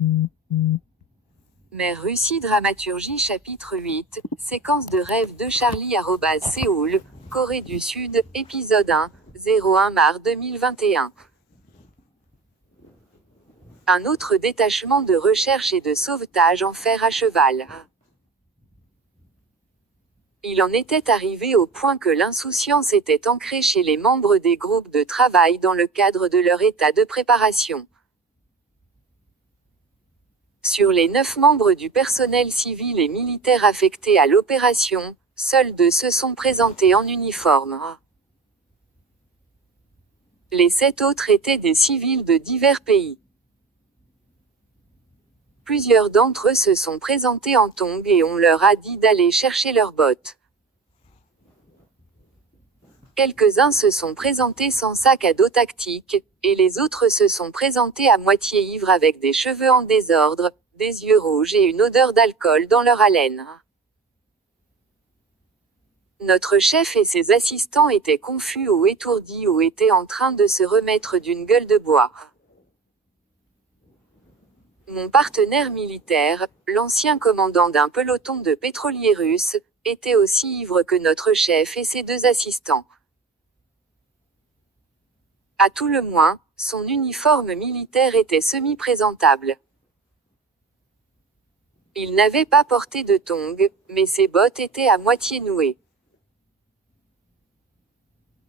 Mère Russie Dramaturgie Chapitre 8, Séquence de rêve de Charlie @Séoul, Corée du Sud, épisode 1, 01 mars 2021. Un autre détachement de recherche et de sauvetage en fer à cheval. Il en était arrivé au point que l'insouciance était ancrée chez les membres des groupes de travail dans le cadre de leur état de préparation. Sur les 9 membres du personnel civil et militaire affectés à l'opération, seuls 2 se sont présentés en uniforme. Les 7 autres étaient des civils de divers pays. Plusieurs d'entre eux se sont présentés en tongs et on leur a dit d'aller chercher leurs bottes. Quelques-uns se sont présentés sans sac à dos tactique, et les autres se sont présentés à moitié ivres avec des cheveux en désordre, des yeux rouges et une odeur d'alcool dans leur haleine. Notre chef et ses assistants étaient confus ou étourdis ou étaient en train de se remettre d'une gueule de bois. Mon partenaire militaire, l'ancien commandant d'un peloton de pétroliers russes, était aussi ivre que notre chef et ses 2 assistants. À tout le moins, son uniforme militaire était semi-présentable. Il n'avait pas porté de tongs, mais ses bottes étaient à moitié nouées.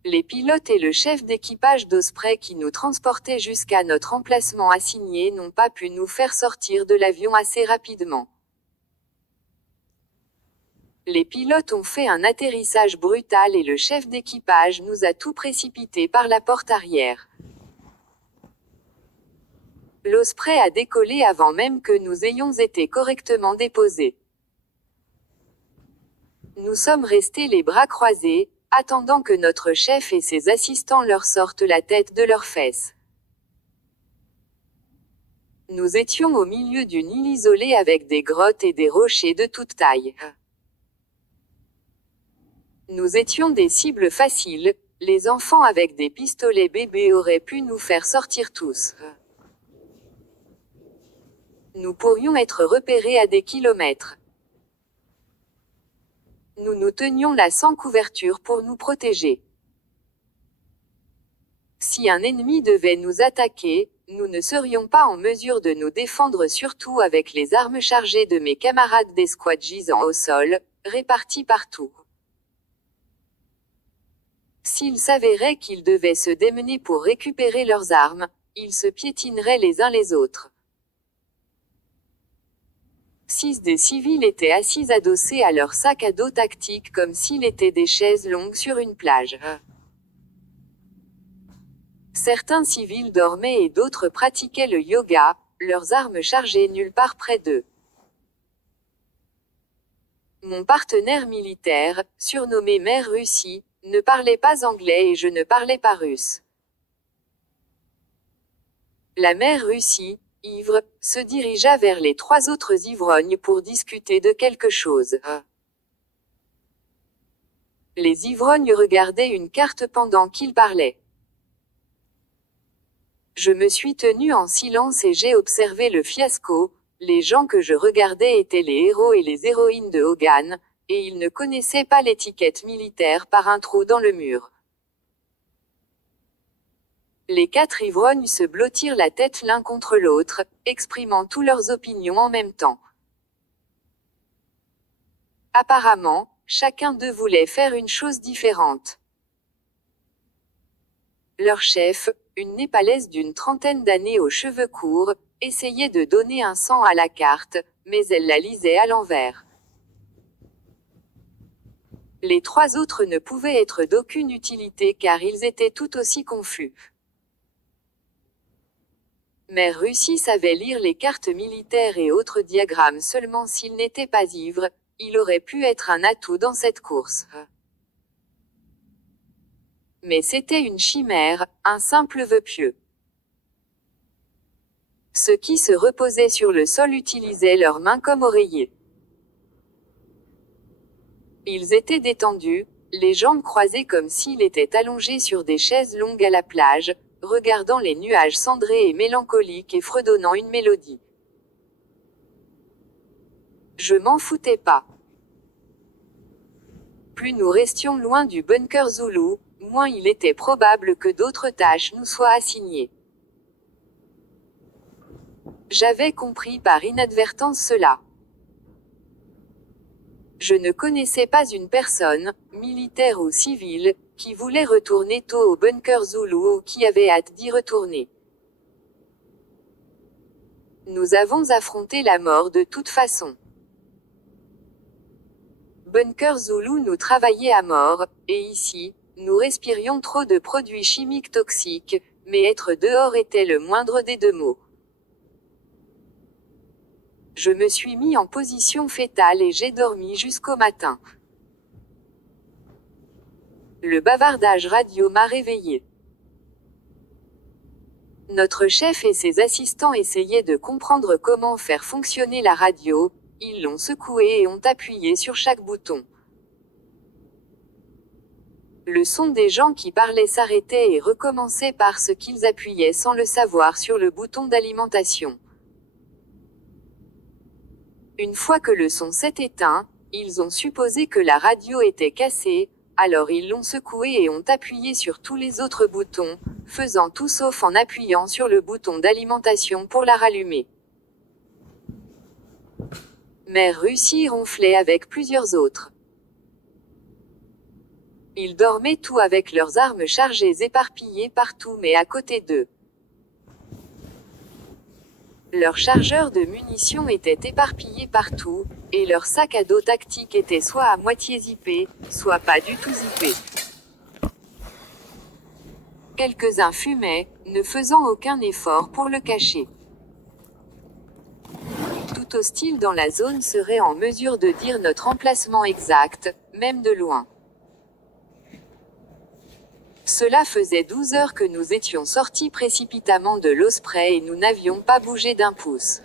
Les pilotes et le chef d'équipage d'Osprey qui nous transportaient jusqu'à notre emplacement assigné n'ont pas pu nous faire sortir de l'avion assez rapidement. Les pilotes ont fait un atterrissage brutal et le chef d'équipage nous a tout précipité par la porte arrière. L'Osprey a décollé avant même que nous ayons été correctement déposés. Nous sommes restés les bras croisés, attendant que notre chef et ses assistants leur sortent la tête de leurs fesses. Nous étions au milieu d'une île isolée avec des grottes et des rochers de toute taille. Nous étions des cibles faciles, les enfants avec des pistolets bébés auraient pu nous faire sortir tous. Nous pourrions être repérés à des kilomètres. Nous nous tenions là sans couverture pour nous protéger. Si un ennemi devait nous attaquer, nous ne serions pas en mesure de nous défendre, surtout avec les armes chargées de mes camarades d'escouade gisant au sol, répartis partout. S'il s'avérait qu'ils devaient se démener pour récupérer leurs armes, ils se piétineraient les uns les autres. 6 des civils étaient assis adossés à leur sac à dos tactique comme s'ils étaient des chaises longues sur une plage. Certains civils dormaient et d'autres pratiquaient le yoga, leurs armes chargées nulle part près d'eux. Mon partenaire militaire, surnommé Mère Russie, ne parlait pas anglais et je ne parlais pas russe. La Mère Russie, ivre, se dirigea vers les 3 autres ivrognes pour discuter de quelque chose. Les ivrognes regardaient une carte pendant qu'ils parlaient. Je me suis tenu en silence et j'ai observé le fiasco. Les gens que je regardais étaient les héros et les héroïnes de Hogan, et ils ne connaissaient pas l'étiquette militaire par un trou dans le mur. Les 4 ivrognes se blottirent la tête l'un contre l'autre, exprimant toutes leurs opinions en même temps. Apparemment, chacun d'eux voulait faire une chose différente. Leur chef, une Népalaise d'une 30aine d'années aux cheveux courts, essayait de donner un sens à la carte, mais elle la lisait à l'envers. Les 3 autres ne pouvaient être d'aucune utilité car ils étaient tout aussi confus. Mère Russie savait lire les cartes militaires et autres diagrammes seulement s'il n'était pas ivre, il aurait pu être un atout dans cette course. Mais c'était une chimère, un simple vœu pieux. Ceux qui se reposaient sur le sol utilisaient leurs mains comme oreillers. Ils étaient détendus, les jambes croisées comme s'ils étaient allongés sur des chaises longues à la plage, regardant les nuages cendrés et mélancoliques et fredonnant une mélodie. Je m'en foutais pas. Plus nous restions loin du bunker Zulu, moins il était probable que d'autres tâches nous soient assignées. J'avais compris par inadvertance cela. Je ne connaissais pas une personne, militaire ou civile, qui voulait retourner tôt au bunker Zulu ou qui avait hâte d'y retourner. Nous avons affronté la mort de toute façon. Bunker Zulu nous travaillait à mort, et ici, nous respirions trop de produits chimiques toxiques, mais être dehors était le moindre des deux maux. Je me suis mis en position fétale et j'ai dormi jusqu'au matin. Le bavardage radio m'a réveillé. Notre chef et ses assistants essayaient de comprendre comment faire fonctionner la radio, ils l'ont secouée et ont appuyé sur chaque bouton. Le son des gens qui parlaient s'arrêtait et recommençait parce qu'ils appuyaient sans le savoir sur le bouton d'alimentation. Une fois que le son s'est éteint, ils ont supposé que la radio était cassée, alors ils l'ont secouée et ont appuyé sur tous les autres boutons, faisant tout sauf en appuyant sur le bouton d'alimentation pour la rallumer. Mère Russie ronflait avec plusieurs autres. Ils dormaient tous avec leurs armes chargées éparpillées partout mais à côté d'eux. Leurs chargeurs de munitions étaient éparpillés partout, et leurs sacs à dos tactiques étaient soit à moitié zippés, soit pas du tout zippés. Quelques-uns fumaient, ne faisant aucun effort pour le cacher. Tout hostile dans la zone serait en mesure de dire notre emplacement exact, même de loin. Cela faisait 12 heures que nous étions sortis précipitamment de l'Osprey et nous n'avions pas bougé d'un pouce.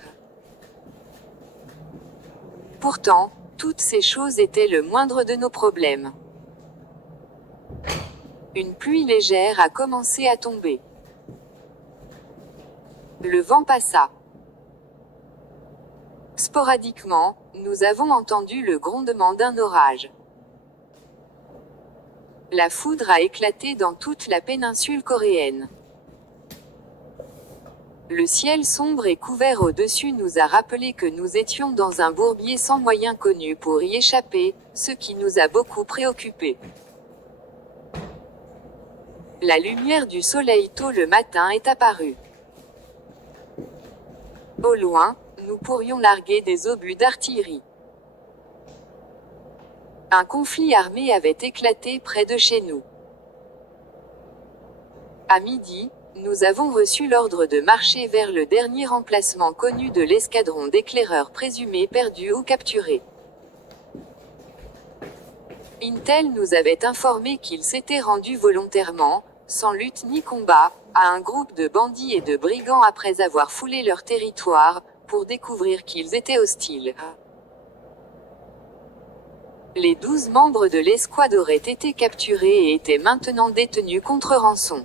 Pourtant, toutes ces choses étaient le moindre de nos problèmes. Une pluie légère a commencé à tomber. Le vent passa. Sporadiquement, nous avons entendu le grondement d'un orage. La foudre a éclaté dans toute la péninsule coréenne. Le ciel sombre et couvert au-dessus nous a rappelé que nous étions dans un bourbier sans moyen connu pour y échapper, ce qui nous a beaucoup préoccupés. La lumière du soleil tôt le matin est apparue. Au loin, nous pourrions larguer des obus d'artillerie. Un conflit armé avait éclaté près de chez nous. À midi, nous avons reçu l'ordre de marcher vers le dernier emplacement connu de l'escadron d'éclaireurs présumés perdus ou capturés. Intel nous avait informé qu'ils s'étaient rendus volontairement, sans lutte ni combat, à un groupe de bandits et de brigands après avoir foulé leur territoire, pour découvrir qu'ils étaient hostiles. Les 12 membres de l'escouade auraient été capturés et étaient maintenant détenus contre rançon.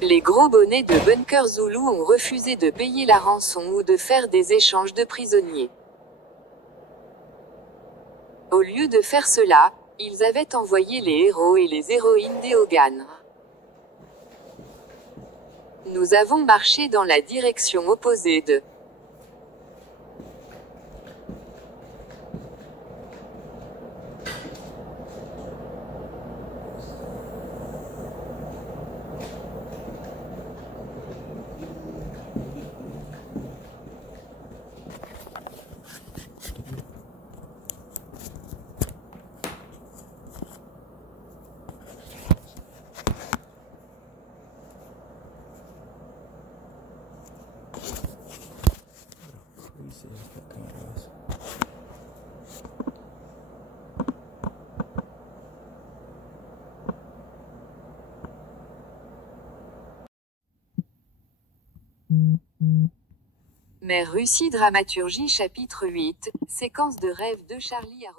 Les gros bonnets de Bunker Zulu ont refusé de payer la rançon ou de faire des échanges de prisonniers. Au lieu de faire cela, ils avaient envoyé les héros et les héroïnes des Hogan. Nous avons marché dans la direction opposée de Mère Russie Dramaturgie chapitre 8, séquence de rêve de Charlie à